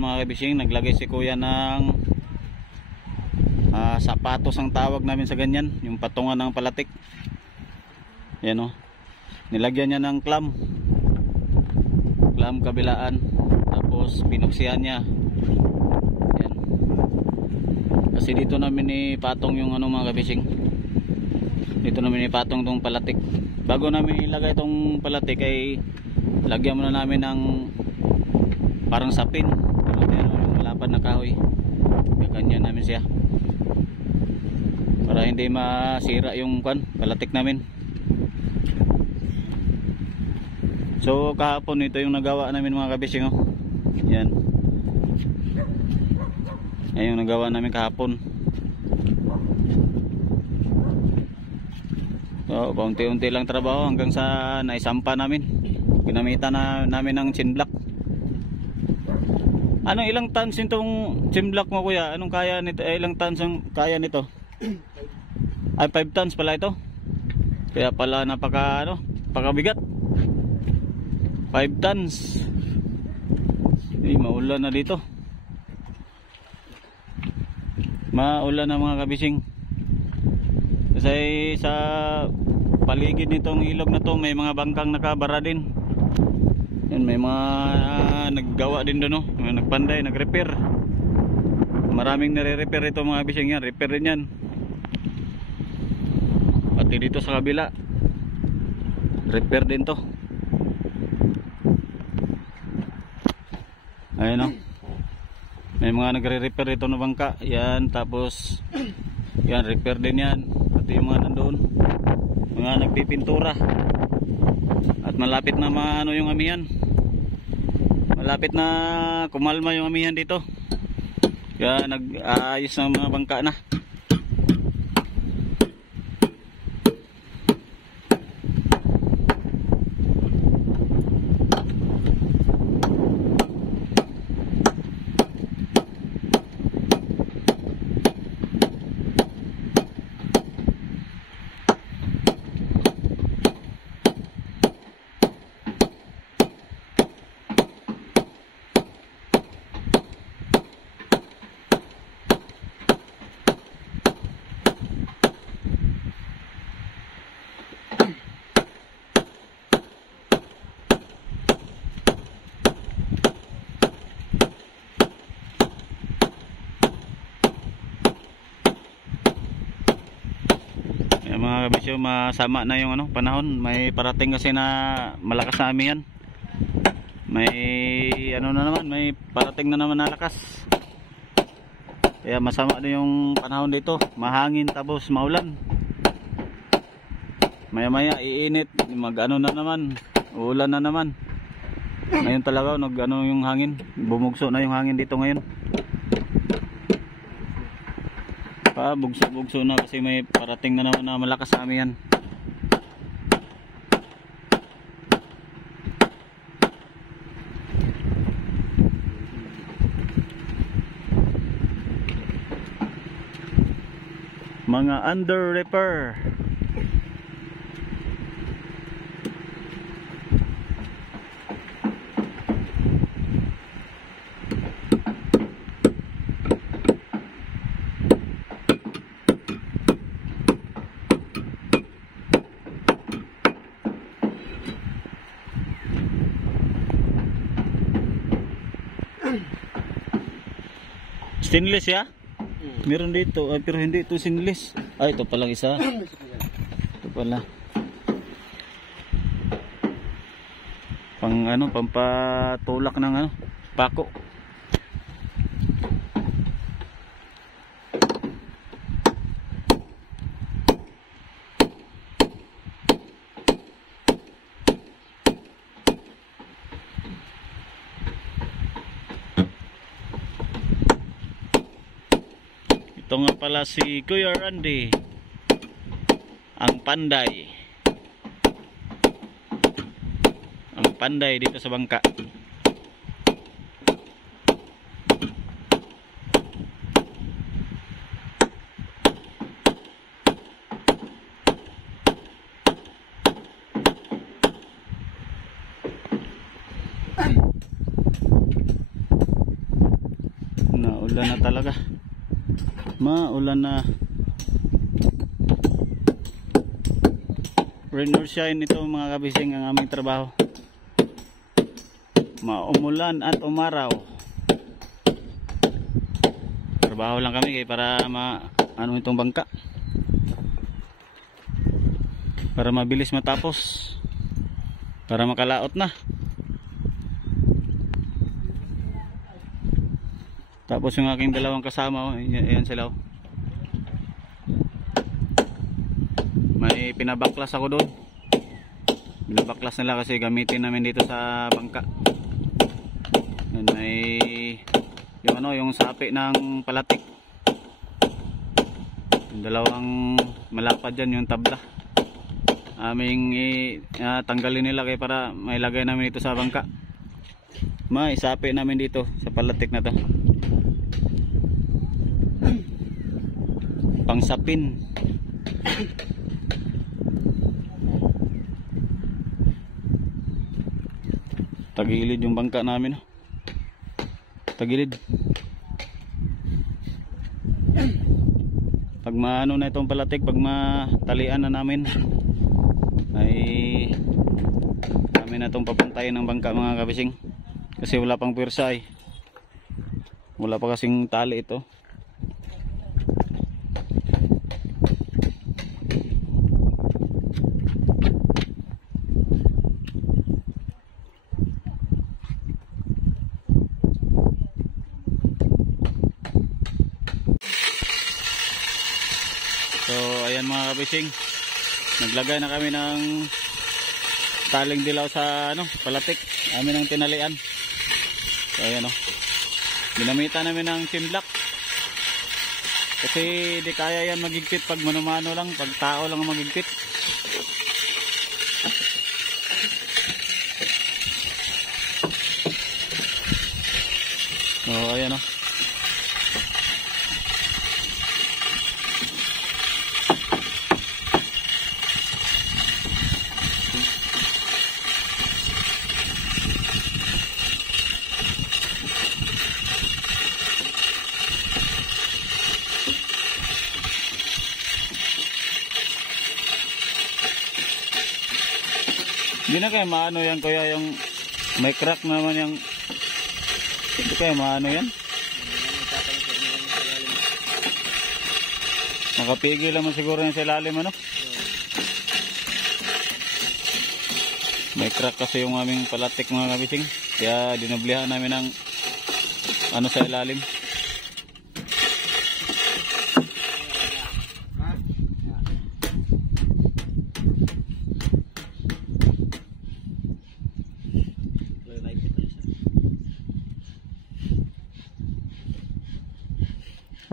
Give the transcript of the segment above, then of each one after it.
Ayan mga kabising, naglagay si kuya ng sapatos ang tawag namin sa ganyan, yung patungan ng palatik. Ayan o, nilagyan niya ng clam kabilaan, tapos pinuksihan niya. Ayan. Kasi dito namin ipatong yung mga kabising, dito namin ipatong tong palatik. Bago namin ilagay tong palatik ay lagyan muna namin ng parang sapin, yung malapad na kahoy. Gaganyan namin siya para hindi masira yung palatik namin. So kahapon ito yung nagawa namin mga kabising oh. Yan. Yan yung nagawa namin kahapon. So kaunti-unti lang trabaho hanggang sa naisampa namin. Ginamitan namin ng chin block. Anong ilang tons itong chin block mo kuya? Anong kaya nito? Ilang tons ang kaya nito? Ay 5 tons pala ito. Kaya pala napakabigat. 5 tons. Maulan na dito. Maulan na mga kabising. Kasi sa paligid nitong ilog na to may mga bangkang nakabara din. Yan, may mga naggawa din doon, no? Mga nagpanday, nagrepair. Maraming nare-repair ito mga kabising yan. Repair din yan. Pati dito sa kabila repair din to. Ayun o, may mga nagre-repair ito na bangka. Yan, tapos yan, repair din yan. Pati yung mga nandoon, mga nagpipintura. At malapit na yung amihan. Malapit na kumalma yung amihan dito. Kaya nag-aayos ng mga bangka na. Mga kabisyo, masama na yung panahon. May parating kasi na malakas na amihan. May na naman, may parating na naman na lakas. Kaya masama na yung panahon dito. Mahangin tapos maulan. Maya maya iinit, na naman, uulan na naman. Ngayon talaga yung hangin, bumugso na yung hangin dito ngayon. Bugso na kasi may parating na naman na malakas sa amin yan. Mga under repair. Stainless ya? Meron dito, pero hindi ito stainless. Ito palang isa. Ito pala. Pampatulak ng pako. Ito nga pala si Kuya Randy, ang panday. Ang panday dito sa bangka. Maulan na talaga. Maulan na. Rain or shine ito mga kabising ang aming trabaho. Maumulan at umaraw. Trabaho lang kami kaya para ano itong bangka. Para mabilis matapos. Para makalaot na. Tapos yung aking dalawang kasama, ayan sila. May pinabaklas ako doon. Pinabaklas nila kasi gamitin namin dito sa bangka. Yan, may yung sapi ng palatik. Yung dalawang malapad dyan, yung tabla. Aming tanggalin nila kaya para may lagay namin dito sa bangka. May sapi namin dito sa palatik na to. Pangsapin. Tagilid yung bangka namin. Tagilid. Pag maano na itong palatik, pag matalian na namin, ay kami na itong papuntayin ng bangka mga kabising. Kasi wala pang pwersa eh. Wala pa kasing tali ito. So ayan mga kabising, naglagay na kami ng taling dilaw sa palatik, amin ang tinalian. So ayan ginamitan namin ng timblak. Kasi di kaya yan magigpit pag manumano lang, pag tao lang ang magigpit. So ayan Hindi na kaya maano yan kuya, yung may crack naman yung, hindi kaya maano yan? Makapigil naman siguro yan sa ilalim May crack kasi yung aming palatik mga kabising, kaya dinoblihan namin ng sa ilalim.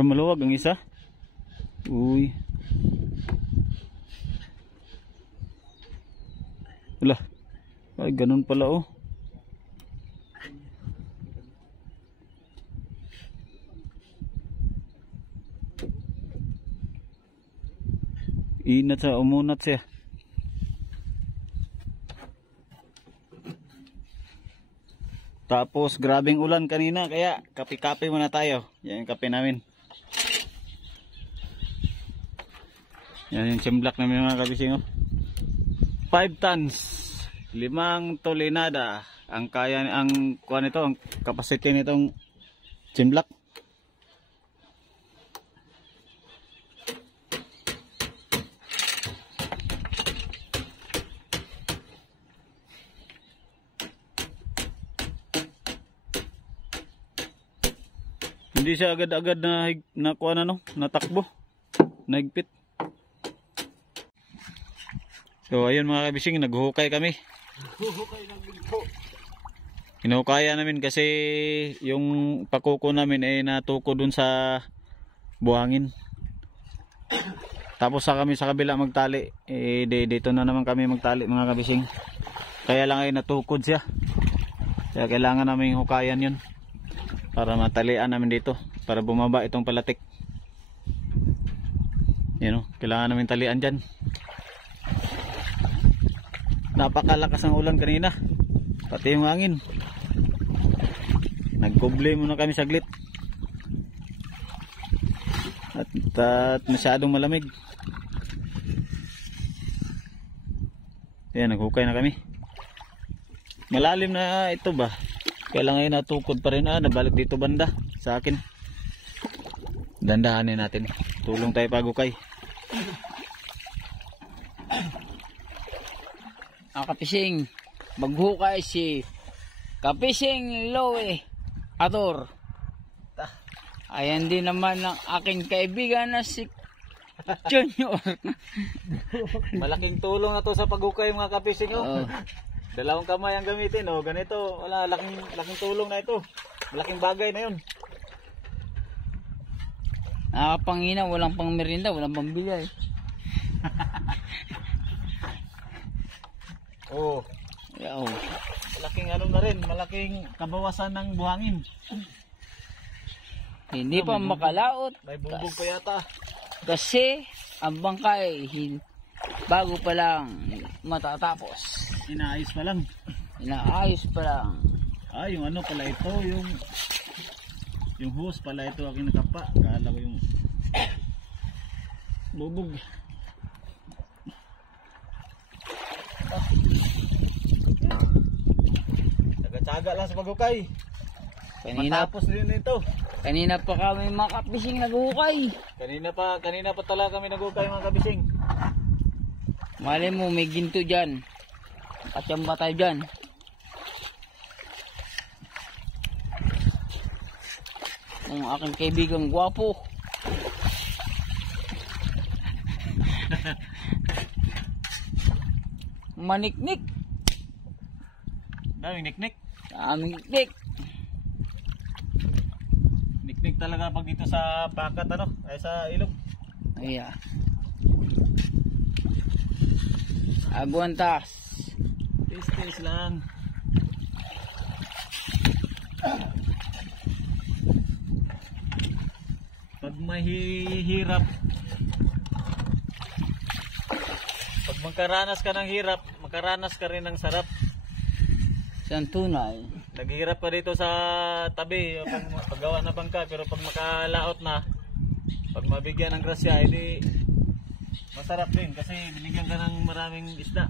Maluwag ang isa. Uy. Wala. Ay, ganun pala Inat sa umunat siya. Tapos grabing ulan kanina kaya kape-kape muna tayo. Yan yung kape namin. Yan yung timblak namin mga kabising 5 tons, 5 tolenada ang kaya, ang kuha nito, ang capacity nitong timblak. Hindi siya agad-agad na kuha natakbo, nahigpit. So ayun mga kabising, naghuhukay kami. Hinuhukayan namin kasi yung pakuko namin ay natuko dun sa buhangin. Tapos kami sa kabila magtali. Dito na naman kami magtali mga kabising. Kaya lang ay natukod siya. Kaya kailangan namin hukayan yun. Para matalian namin dito. Para bumaba itong palatik. Kailangan namin talian dyan. Napakalakas ng ulan kanina, pati yung hangin. Nagkuble muna kami saglit. At masyadong malamig. Ayan, naghukay na kami. Malalim na ito ba? Kaya lang ngayon natukod pa rin. Nabalik dito banda sa akin. Dandahanin natin. Tulong tayo pagukay. Kapising, maghukay si Kapising Lowe Ator. Ayan din naman ang aking kaibigan na si Junior. Malaking tulong na to sa paghukay mga kapising. Dalawang kamay ang gamitin. Ganito, wala, laking tulong na ito. Malaking bagay na yun. Nakapangina, walang pang merinda, walang pang bilay. Malaking ano na rin, malaking kabawasan ng buhangin. Hindi pa makalaot. May bumbog pa yata. Kasi ang bangkay bago pa lang matatapos. Inaayos pa lang. Inaayos pa lang. Yung ano pala ito, yung hose pala ito aking nakapa. Kala ko yung bubog. Taga-taga lang sa pagukay. Matapos din ito. Kanina pa kami mga kapising naghukay. Kanina pa talaga kami naghukay mga kabising. Malay mo may ginto dyan. Katsamba tayo dyan. Ang aking kaibigang gwapo. Maniknik. Daming niknik. Daming niknik. Niknik talaga pag dito sa pakat ay sa ilog. Ayan. Aguantas. Tis lang. Pag mahihirap, pag magkaranas ka ng hirap, magkaranas ka rin ng sarap. Siyang tunay. Naghihirap ka dito sa tabi paggawa na bangka, pero pag makalaot na, pag mabigyan ng grasya, edi masarap din kasi binigyan ka ng maraming isda.